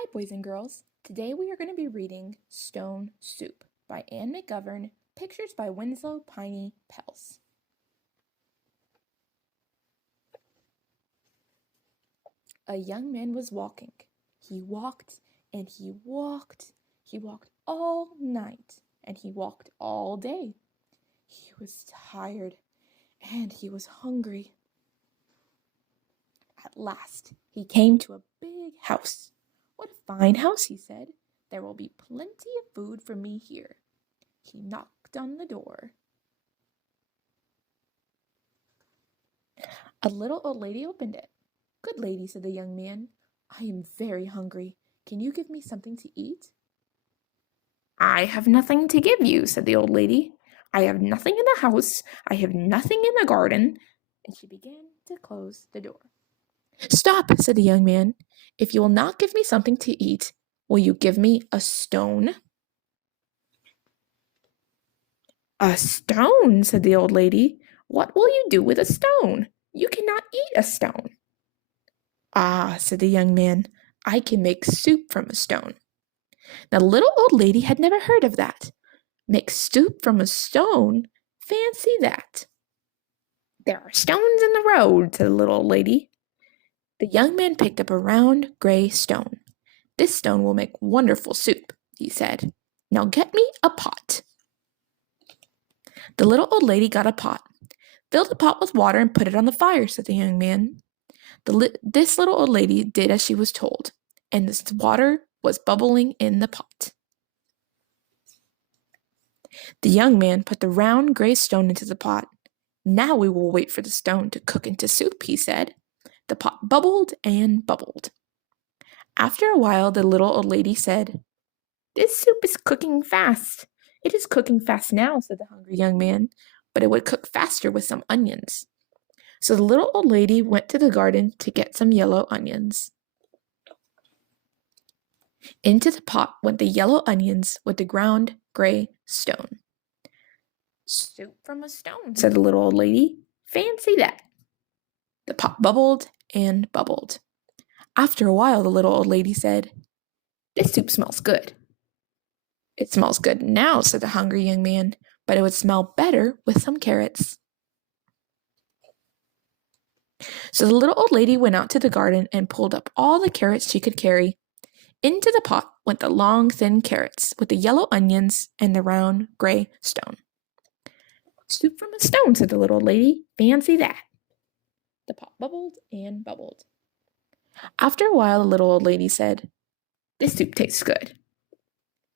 Hi, boys and girls. Today we are going to be reading Stone Soup by Ann McGovern, pictures by Winslow Piney Pels. A young man was walking. He walked and he walked. He walked all night and he walked all day. He was tired and he was hungry. At last, he came to a big house. "What a fine house," he said. "There will be plenty of food for me here." He knocked on the door. A little old lady opened it. "Good lady," said the young man, "I am very hungry. Can you give me something to eat?" "I have nothing to give you," said the old lady. "I have nothing in the house. I have nothing in the garden." And she began to close the door. "Stop," said the young man. "If you will not give me something to eat, will you give me a stone?" "A stone," said the old lady. "What will you do with a stone? You cannot eat a stone." "Ah," said the young man, "I can make soup from a stone." Now, the little old lady had never heard of that. Make soup from a stone? Fancy that. "There are stones in the road," said the little old lady. The young man picked up a round, gray stone. "This stone will make wonderful soup," he said. "Now get me a pot." The little old lady got a pot. "Fill the pot with water and put it on the fire," said the young man. This little old lady did as she was told, and this water was bubbling in the pot. The young man put the round, gray stone into the pot. "Now we will wait for the stone to cook into soup," he said. The pot bubbled and bubbled. After a while, the little old lady said, "This soup is cooking fast." "It is cooking fast now," said the hungry young man, "but it would cook faster with some onions." So the little old lady went to the garden to get some yellow onions. Into the pot went the yellow onions with the ground gray stone. "Soup from a stone," said the little old lady. "Fancy that." The pot bubbled and bubbled. After a while, the little old lady said, "This soup smells good." "It smells good now," said the hungry young man, "but it would smell better with some carrots." So the little old lady went out to the garden and pulled up all the carrots she could carry. Into the pot went the long, thin carrots with the yellow onions and the round, gray stone. "Soup from a stone," said the little old lady. "Fancy that." The pot bubbled and bubbled. After a while, the little old lady said, "This soup tastes good."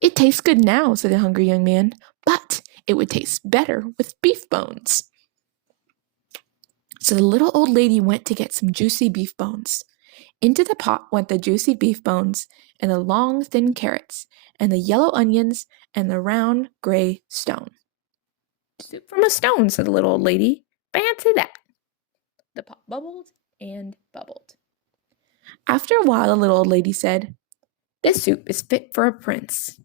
"It tastes good now," said the hungry young man, "but it would taste better with beef bones." So the little old lady went to get some juicy beef bones. Into the pot went the juicy beef bones, and the long, thin carrots, and the yellow onions, and the round, gray stone. "Soup from a stone," said the little old lady. "Fancy that." The pot bubbled and bubbled. After a while, the little old lady said, "This soup is fit for a prince."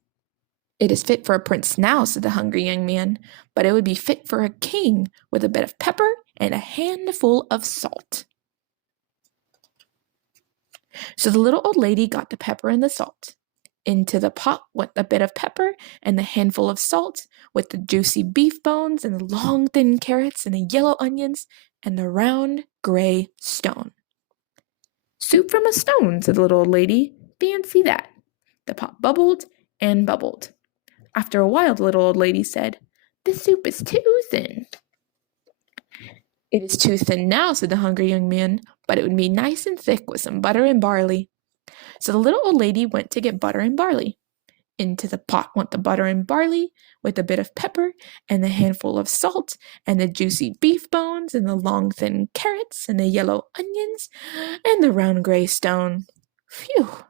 "It is fit for a prince now," said the hungry young man, "but it would be fit for a king with a bit of pepper and a handful of salt." So the little old lady got the pepper and the salt. Into the pot went the bit of pepper and the handful of salt, with the juicy beef bones and the long, thin carrots and the yellow onions and the round, gray stone. "Soup from a stone," said the little old lady. "Fancy that." The pot bubbled and bubbled. After a while, the little old lady said, "This soup is too thin." "It is too thin now," said the hungry young man, "but it would be nice and thick with some butter and barley." So the little old lady went to get butter and barley. Into the pot went the butter and barley, with a bit of pepper and a handful of salt, and the juicy beef bones, and the long thin carrots, and the yellow onions, and the round gray stone. Phew!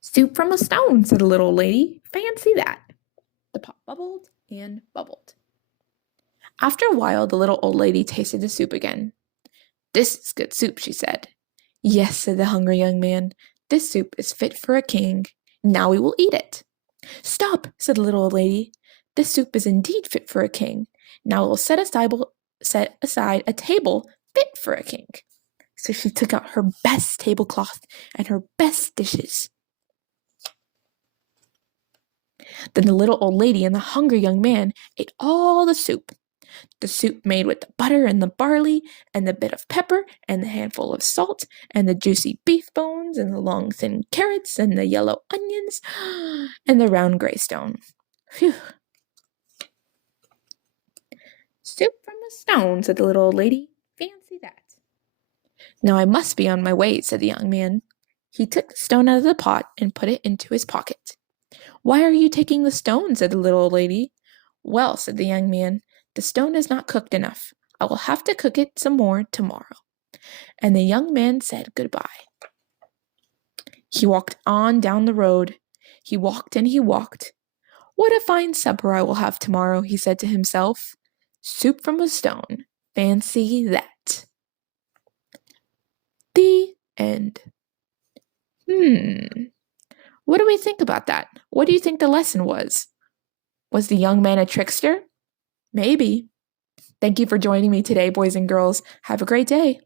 "Soup from a stone," said the little old lady. "Fancy that." The pot bubbled and bubbled. After a while, the little old lady tasted the soup again. "This is good soup," she said. "Yes," said the hungry young man. "This soup is fit for a king. Now we will eat it." "Stop," said the little old lady. "This soup is indeed fit for a king. Now we will set aside a table fit for a king." So she took out her best tablecloth and her best dishes. Then the little old lady and the hungry young man ate all the soup made with the butter and the barley and the bit of pepper and the handful of salt and the juicy beef bones and the long thin carrots and the yellow onions and the round gray stone. Phew. Soup from a stone, said the little old lady. Fancy that. Now I must be on my way, said the young man. He took the stone out of the pot and put it into his pocket. Why are you taking the stone? Said the little old lady. Well, said the young man, the stone is not cooked enough. I will have to cook it some more tomorrow. And the young man said goodbye. He walked on down the road. He walked and he walked. What a fine supper I will have tomorrow, he said to himself. Soup from a stone. Fancy that. The end. What do we think about that? What do you think the lesson was? Was the young man a trickster? Maybe. Thank you for joining me today, boys and girls. Have a great day.